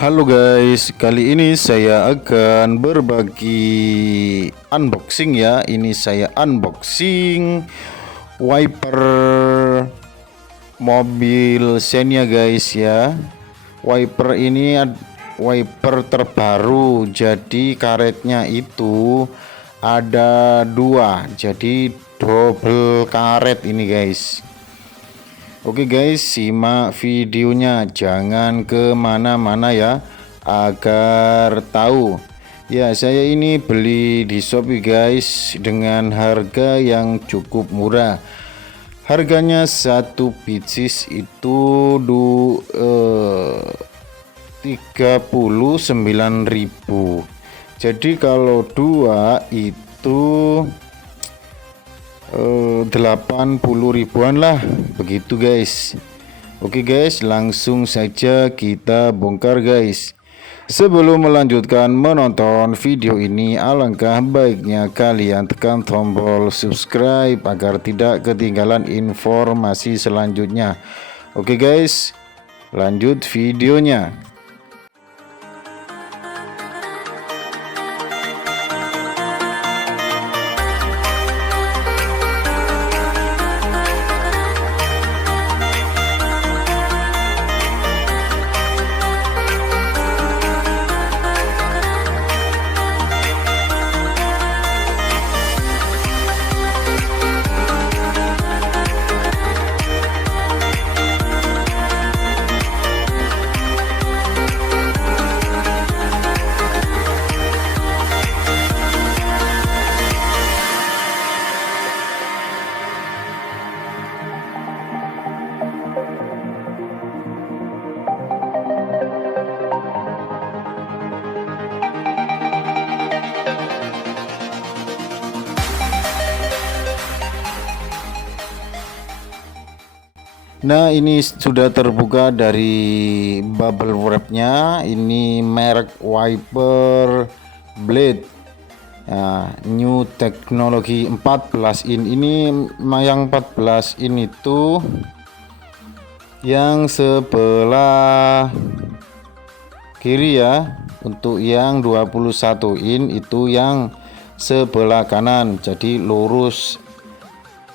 Halo guys, kali ini saya akan berbagi unboxing ya. Ini saya unboxing wiper mobil Xenia guys ya. Wiper ini wiper terbaru, jadi karetnya itu ada dua, jadi double karet ini guys. Oke guys, simak videonya, jangan kemana-mana ya, agar tahu. Ya, saya ini beli di Shopee guys, dengan harga yang cukup murah. Harganya satu pieces itu 39.000. Jadi kalau dua itu 80 ribuan lah, begitu guys. Oke guys, langsung saja kita bongkar guys. Sebelum melanjutkan menonton video ini, alangkah baiknya kalian tekan tombol subscribe agar tidak ketinggalan informasi selanjutnya. Oke guys, lanjut videonya. Nah, ini sudah terbuka dari bubble wrapnya. Ini merek wiper blade, new teknologi 14 in. Ini yang 14 in itu yang sebelah kiri ya. Untuk yang 21 in itu yang sebelah kanan, jadi lurus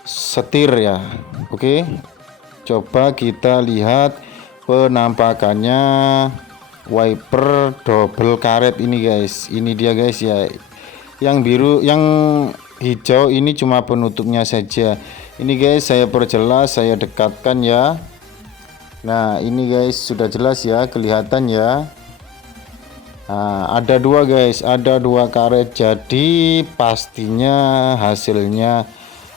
setir ya. Oke, coba kita lihat penampakannya wiper double karet ini guys. Ini dia guys ya. Yang biru, yang hijau ini cuma penutupnya saja. Ini guys, saya perjelas, saya dekatkan ya. Nah, ini guys sudah jelas ya, kelihatan ya. Nah, ada dua guys, ada dua karet. Jadi pastinya hasilnya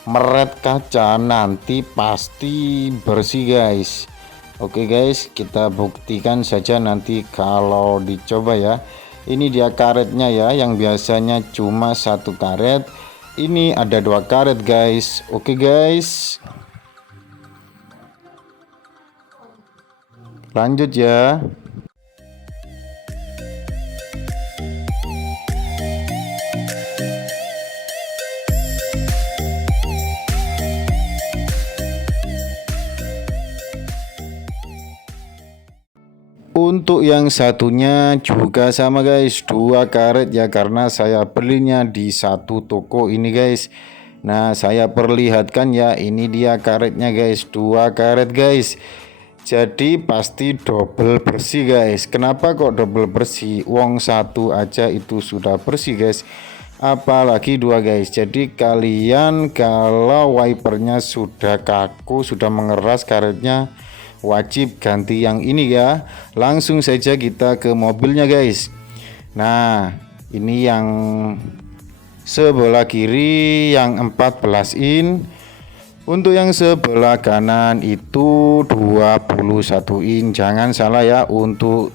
meret kaca nanti pasti bersih guys. Oke guys, kita buktikan saja nanti kalau dicoba ya. Ini dia karetnya ya, yang biasanya cuma satu karet, ini ada dua karet guys. Oke guys, lanjut ya. Untuk yang satunya juga sama guys, dua karet ya, karena saya belinya di satu toko ini guys. Nah, saya perlihatkan ya, ini dia karetnya guys, dua karet guys. Jadi pasti double bersih guys. Kenapa kok double bersih? Wong satu aja itu sudah bersih guys, apalagi dua guys. Jadi kalian kalau wipernya sudah kaku, sudah mengeras karetnya, wajib ganti yang ini ya. Langsung saja kita ke mobilnya guys. Nah, ini yang sebelah kiri yang 14 in. Untuk yang sebelah kanan itu 21 in. Jangan salah ya, untuk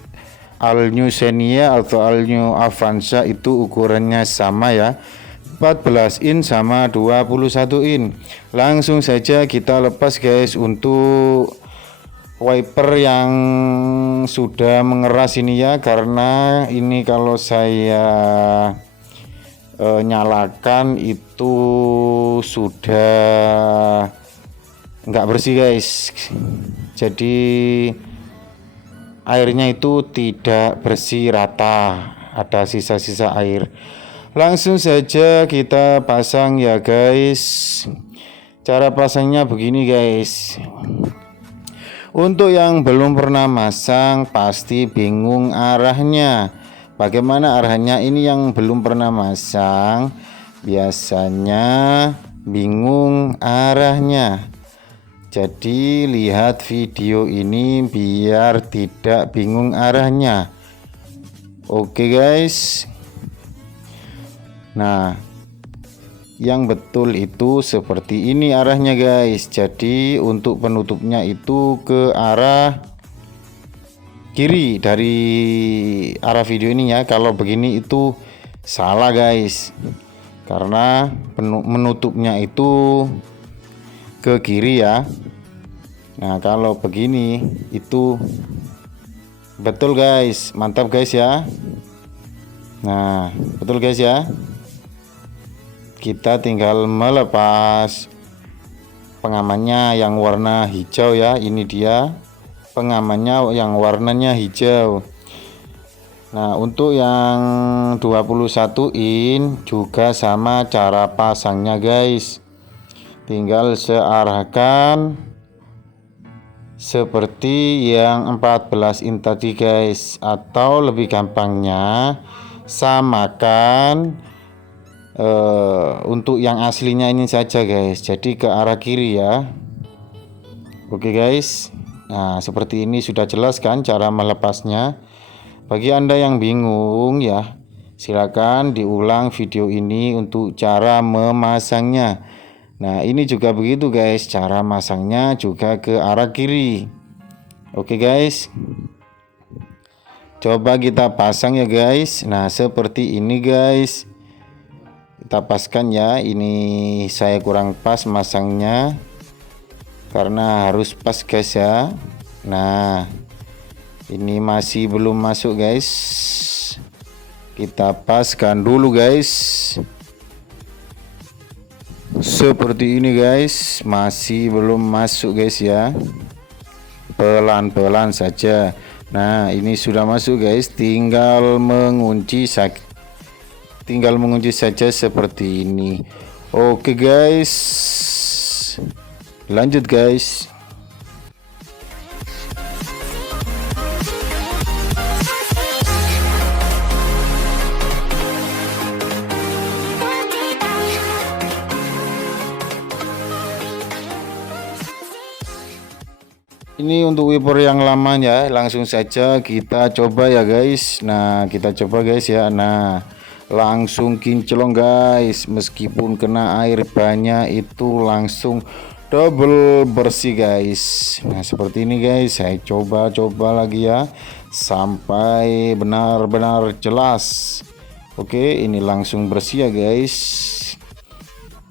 All New Xenia atau All New Avanza itu ukurannya sama ya, 14 in sama 21 in. Langsung saja kita lepas guys untuk wiper yang sudah mengeras ini ya, karena ini kalau saya nyalakan itu sudah nggak bersih guys. Jadi airnya itu tidak bersih rata, ada sisa-sisa air. Langsung saja kita pasang ya guys. Cara pasangnya begini guys. Untuk yang belum pernah masang pasti bingung arahnya. Bagaimana arahnya? Ini yang belum pernah masang biasanya bingung arahnya. Jadi lihat video ini biar tidak bingung arahnya. Oke guys. Nah, yang betul itu seperti ini arahnya guys. Jadi untuk penutupnya itu ke arah kiri dari arah video ini ya. Kalau begini itu salah guys. Karena menutupnya itu ke kiri ya. Nah kalau begini itu betul guys, mantap guys ya. Nah betul guys ya. Kita tinggal melepas pengamannya yang warna hijau ya. Ini dia pengamannya yang warnanya hijau. Nah untuk yang 21 in juga sama cara pasangnya guys. Tinggal searahkan seperti yang 14 in tadi guys, atau lebih gampangnya samakan untuk yang aslinya ini saja guys. Jadi ke arah kiri ya. Oke guys. Nah seperti ini sudah jelas kan cara melepasnya. Bagi Anda yang bingung ya, silakan diulang video ini untuk cara memasangnya. Nah ini juga begitu guys, cara masangnya juga ke arah kiri. Oke guys, coba kita pasang ya guys. Nah seperti ini guys, kita paskan ya. Ini saya kurang pas masangnya karena harus pas guys ya. Nah ini masih belum masuk guys, kita paskan dulu guys. Seperti ini guys, masih belum masuk guys ya, pelan-pelan saja. Nah ini sudah masuk guys, tinggal mengunci saja seperti ini. Oke guys, lanjut guys. Ini untuk wiper yang lama ya, langsung saja kita coba ya guys. Nah kita coba guys ya. Nah langsung kinclong guys, meskipun kena air banyak itu langsung double bersih guys. Nah seperti ini guys, saya coba lagi ya sampai benar-benar jelas. Oke ini langsung bersih ya guys,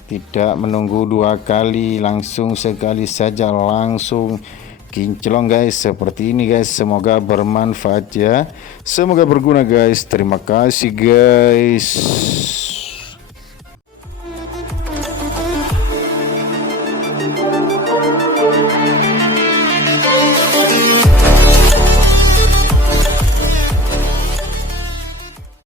tidak menunggu dua kali, langsung sekali saja langsung kinclong guys. Seperti ini guys, semoga bermanfaat ya, semoga berguna guys. Terima kasih guys.